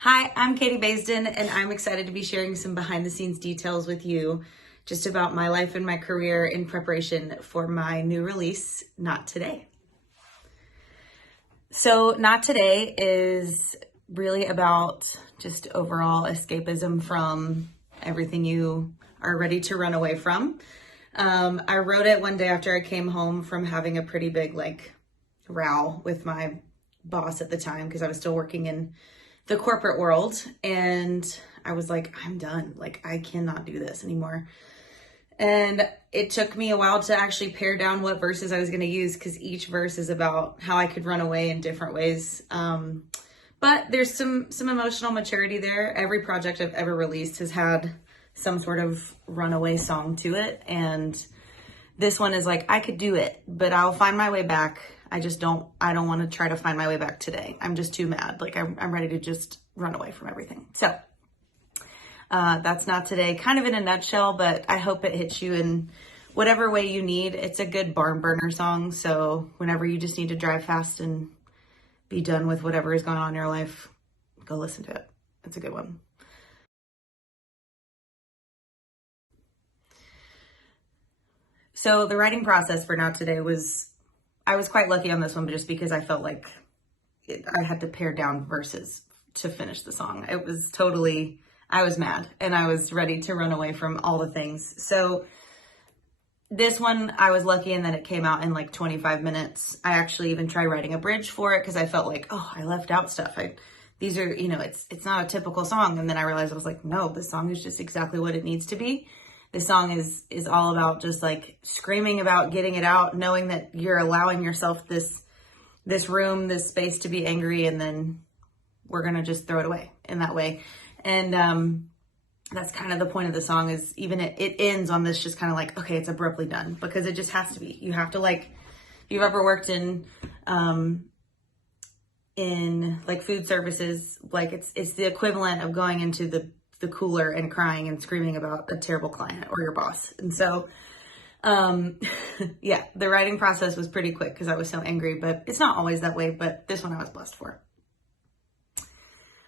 Hi, I'm Katie Basden, and I'm excited to be sharing some behind the scenes details with you just about my life and my career in preparation for my new release, Not Today. So Not Today is really about just overall escapism from everything you are ready to run away from. I wrote it one day after I came home from having a pretty big row with my boss at the time because I was still working in the corporate world, and I was like, I'm done. I cannot do this anymore. And it took me a while to actually pare down what verses I was going to use because each verse is about how I could run away in different ways. But there's some emotional maturity there. Every project I've ever released has had some sort of runaway song to it. And this one is I could do it, but I'll find my way back. I don't want to try to find my way back today. I'm just too mad. I'm ready to just run away from everything. So that's Not Today, kind of in a nutshell, but I hope it hits you in whatever way you need. It's a good barn burner song. So whenever you just need to drive fast and be done with whatever is going on in your life, go listen to it. It's a good one. So the writing process for Not Today I was quite lucky on this one, but just because I felt like I had to pare down verses to finish the song. I was mad and I was ready to run away from all the things. So this one, I was lucky in that it came out in 25 minutes. I actually even tried writing a bridge for it because I felt I left out stuff. These are, it's not a typical song. And then I realized I was no, this song is just exactly what it needs to be. This song is all about just screaming about getting it out, knowing that you're allowing yourself this room, this space to be angry, and then we're going to just throw it away in that way. And that's kind of the point of the song is even it ends on this just kind of okay, it's abruptly done because it just has to be. You have to if you've ever worked in food services, it's the equivalent of going into the cooler and crying and screaming about a terrible client or your boss. And so, yeah, the writing process was pretty quick because I was so angry, but it's not always that way, but this one I was blessed for.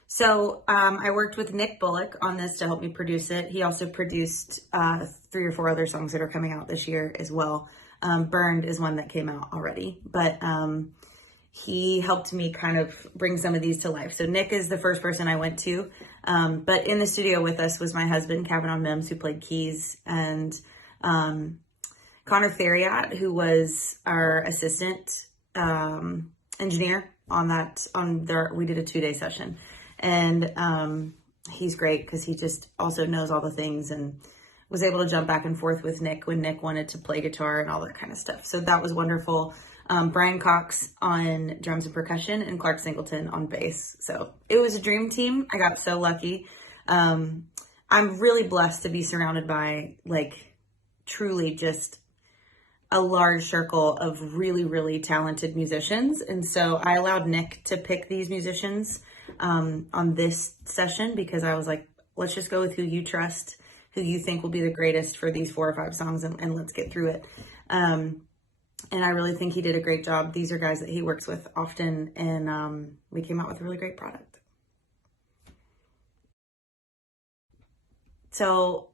So, I worked with Nick Bullock on this to help me produce it. He also produced, 3 or 4 other songs that are coming out this year as well. Burned is one that came out already, but, he helped me kind of bring some of these to life. So Nick is the first person I went to. But in the studio with us was my husband, Kavanaugh Mims, who played keys, and Connor Theriot, who was our assistant engineer we did a 2-day session. And he's great because he just also knows all the things and was able to jump back and forth with Nick when Nick wanted to play guitar and all that kind of stuff. So that was wonderful. Brian Cox on drums and percussion, and Clark Singleton on bass. So it was a dream team. I got so lucky. I'm really blessed to be surrounded by truly just a large circle of really, really talented musicians. And so I allowed Nick to pick these musicians on this session because I was let's just go with who you trust, who you think will be the greatest for these 4 or 5 songs, and let's get through it. And I really think he did a great job. These are guys that he works with often, and we came out with a really great product. So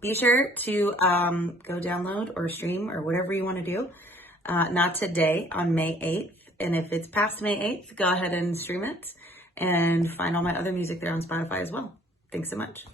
be sure to go download or stream or whatever you want to do. Not Today on May 8th. And if it's past May 8th, go ahead and stream it and find all my other music there on Spotify as well. Thanks so much.